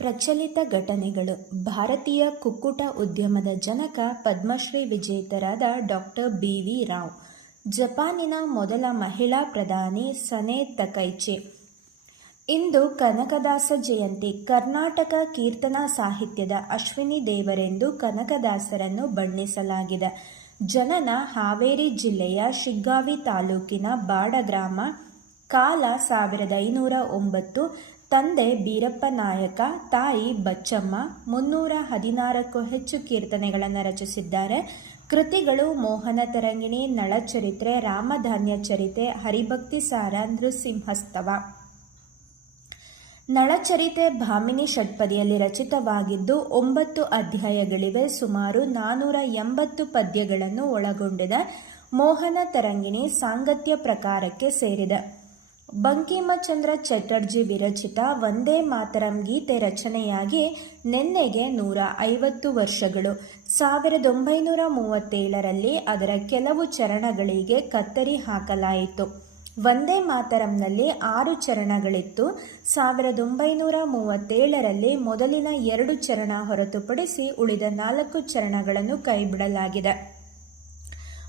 ಪ್ರಚಲಿತ ಘಟನೆಗಳು. ಭಾರತೀಯ ಕುಕ್ಕುಟ ಉದ್ಯಮದ ಜನಕ ಪದ್ಮಶ್ರೀ ವಿಜೇತರಾದ ಡಾಕ್ಟರ್ ಬಿ. ವಿ. ರಾವ್. ಜಪಾನಿನ ಮೊದಲ ಮಹಿಳಾ ಪ್ರಧಾನಿ ಸನೆ ತಕೈಚೆ. ಇಂದು ಕನಕದಾಸ ಜಯಂತಿ. ಕರ್ನಾಟಕ ಕೀರ್ತನಾ ಸಾಹಿತ್ಯದ ಅಶ್ವಿನಿ ದೇವರೆಂದು ಕನಕದಾಸರನ್ನು ಬಣ್ಣಿಸಲಾಗಿದೆ. ಜನನ ಹಾವೇರಿ ಜಿಲ್ಲೆಯ ಶಿಗ್ಗಾವಿ ತಾಲೂಕಿನ ಬಾಡ ಗ್ರಾಮ ಕಾಲ ಸಾವಿರದ ಐನೂರ ಒಂಬತ್ತು, ತಂದೆ ಬೀರಪ್ಪ ನಾಯಕ, ತಾಯಿ ಬಚ್ಚಮ್ಮ, ಮುನ್ನೂರ ಹದಿನಾರಕ್ಕೂ ಹೆಚ್ಚು ಕೀರ್ತನೆಗಳನ್ನು ರಚಿಸಿದ್ದಾರೆ. ಕೃತಿಗಳು ಮೋಹನ ತರಂಗಿಣಿ ನಳಚರಿತ್ರೆ ರಾಮಧಾನ್ಯ ಚರಿತೆ ಹರಿಭಕ್ತಿ ಸಾರ, ನೃಸಿಂಹಸ್ತವ. ನಳಚರಿತೆ ಭಾಮಿನಿ ಷಟ್ಪದಿಯಲ್ಲಿ ರಚಿತವಾಗಿದ್ದು, ಒಂಬತ್ತು ಅಧ್ಯಾಯಗಳಿವೆ. ಸುಮಾರು ನಾನೂರ ಎಂಬತ್ತು ಪದ್ಯಗಳನ್ನು ಒಳಗೊಂಡಿದೆ. ಮೋಹನ ತರಂಗಿಣಿ ಸಾಂಗತ್ಯ ಪ್ರಕಾರಕ್ಕೆ ಸೇರಿದೆ. ಬಂಕಿಮಚಂದ್ರ ಚಟರ್ಜಿ ವಿರಚಿತ ವಂದೇ ಮಾತರಂ ಗೀತೆ ರಚನೆಯಾಗಿ ನಿನ್ನೆಗೆ ನೂರ ಐವತ್ತು ವರ್ಷಗಳು. ಸಾವಿರದ ಒಂಬೈನೂರ ಮೂವತ್ತೇಳರಲ್ಲಿ ಅದರ ಕೆಲವು ಚರಣಗಳಿಗೆ ಕತ್ತರಿ ಹಾಕಲಾಯಿತು. ವಂದೇ ಮಾತರಂನಲ್ಲಿ ಆರು ಚರಣಗಳಿತ್ತು. ಸಾವಿರದ ಒಂಬೈನೂರ ಮೂವತ್ತೇಳರಲ್ಲಿ ಮೊದಲಿನ ಎರಡು ಚರಣ ಹೊರತುಪಡಿಸಿ ಉಳಿದ ನಾಲ್ಕು ಚರಣಗಳನ್ನು ಕೈಬಿಡಲಾಗಿದೆ.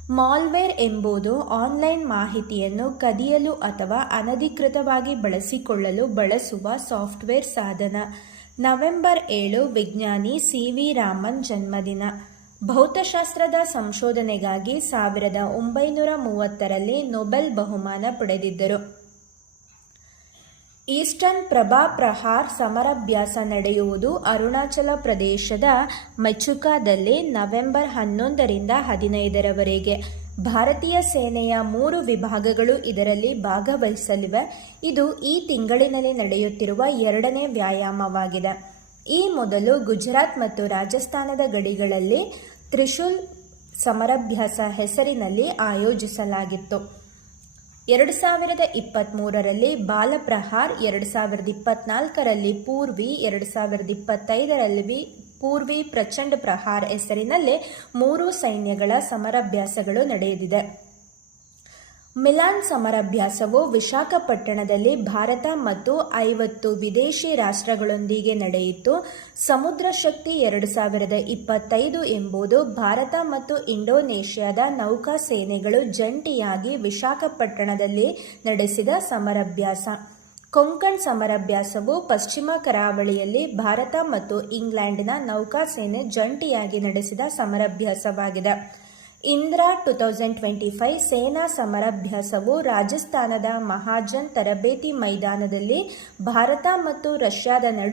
ಮಾಲ್ವೇರ್ ಎಂಬುದು ಆನ್ಲೈನ್ ಮಾಹಿತಿಯನ್ನು ಕದಿಯಲು ಅಥವಾ ಅನಧಿಕೃತವಾಗಿ ಬಳಸಿಕೊಳ್ಳಲು ಬಳಸುವ ಸಾಫ್ಟ್ವೇರ್ ಸಾಧನ. ನವೆಂಬರ್ ಏಳು, ವಿಜ್ಞಾನಿ ಸಿ ವಿ ರಾಮನ್ ಜನ್ಮದಿನ. ಭೌತಶಾಸ್ತ್ರದ ಸಂಶೋಧನೆಗಾಗಿ ಸಾವಿರದ ಒಂಬೈನೂರ ಮೂವತ್ತರಲ್ಲಿ ನೊಬೆಲ್ ಬಹುಮಾನ ಪಡೆದಿದ್ದರು. ಈಸ್ಟರ್ನ್ ಪ್ರಭಾ ಪ್ರಹಾರ್ ಸಮರಾಭ್ಯಾಸ ನಡೆಯುವುದು ಅರುಣಾಚಲ ಪ್ರದೇಶದ ಮೆಚುಕಾದಲ್ಲಿ ನವೆಂಬರ್ ಹನ್ನೊಂದರಿಂದ ಹದಿನೈದರವರೆಗೆ. ಭಾರತೀಯ ಸೇನೆಯ ಮೂರು ವಿಭಾಗಗಳು ಇದರಲ್ಲಿ ಭಾಗವಹಿಸಲಿವೆ. ಇದು ಈ ತಿಂಗಳಿನಲ್ಲಿ ನಡೆಯುತ್ತಿರುವ ಎರಡನೇ ವ್ಯಾಯಾಮವಾಗಿದೆ. ಈ ಮೊದಲು ಗುಜರಾತ್ ಮತ್ತು ರಾಜಸ್ಥಾನದ ಗಡಿಗಳಲ್ಲಿ ತ್ರಿಶೂಲ್ ಸಮರಾಭ್ಯಾಸ ಹೆಸರಿನಲ್ಲಿ ಆಯೋಜಿಸಲಾಗಿತ್ತು. ಎರಡು ಸಾವಿರದ ಇಪ್ಪತ್ತ್ಮೂರರಲ್ಲಿ ಬಾಲಪ್ರಹಾರ್, ಎರಡು ಸಾವಿರದ ಇಪ್ಪತ್ನಾಲ್ಕರಲ್ಲಿ ಪೂರ್ವಿ, ಎರಡು ಸಾವಿರದ ಇಪ್ಪತ್ತೈದರಲ್ಲಿ ಪೂರ್ವಿ ಪ್ರಚಂಡ್ ಪ್ರಹಾರ್ ಹೆಸರಿನಲ್ಲಿ ಮೂರು ಸೈನ್ಯಗಳ ಸಮರಾಭ್ಯಾಸಗಳು ನಡೆದಿದೆ. ಮಿಲಾನ್ ಸಮರಾಭ್ಯಾಸವು ವಿಶಾಖಪಟ್ಟಣದಲ್ಲಿ ಭಾರತ ಮತ್ತು ಐವತ್ತು ವಿದೇಶಿ ರಾಷ್ಟ್ರಗಳೊಂದಿಗೆ ನಡೆಯಿತು. ಸಮುದ್ರ ಶಕ್ತಿ ಎರಡು ಸಾವಿರದ ಇಪ್ಪತ್ತೈದು ಎಂಬುದು ಭಾರತ ಮತ್ತು ಇಂಡೋನೇಷ್ಯಾದ ನೌಕಾ ಸೇನೆಗಳು ಜಂಟಿಯಾಗಿ ವಿಶಾಖಪಟ್ಟಣದಲ್ಲಿ ನಡೆಸಿದ ಸಮರಾಭ್ಯಾಸ. ಕೊಂಕಣ್ ಸಮರಾಭ್ಯಾಸವು ಪಶ್ಚಿಮ ಕರಾವಳಿಯಲ್ಲಿ ಭಾರತ ಮತ್ತು ಇಂಗ್ಲೆಂಡಿನ ನೌಕಾಸೇನೆ ಜಂಟಿಯಾಗಿ ನಡೆಸಿದ ಸಮರಾಭ್ಯಾಸವಾಗಿದೆ. Indra two thousand twenty five ಸೇನಾ ಸಮರಾಭ್ಯಾಸವು ರಾಜಸ್ಥಾನದ ಮಹಾಜನ್ ತರಬೇತಿ ಮೈದಾನದಲ್ಲಿ ಭಾರತ ಮತ್ತು ರಷ್ಯಾದ ನಡುವೆ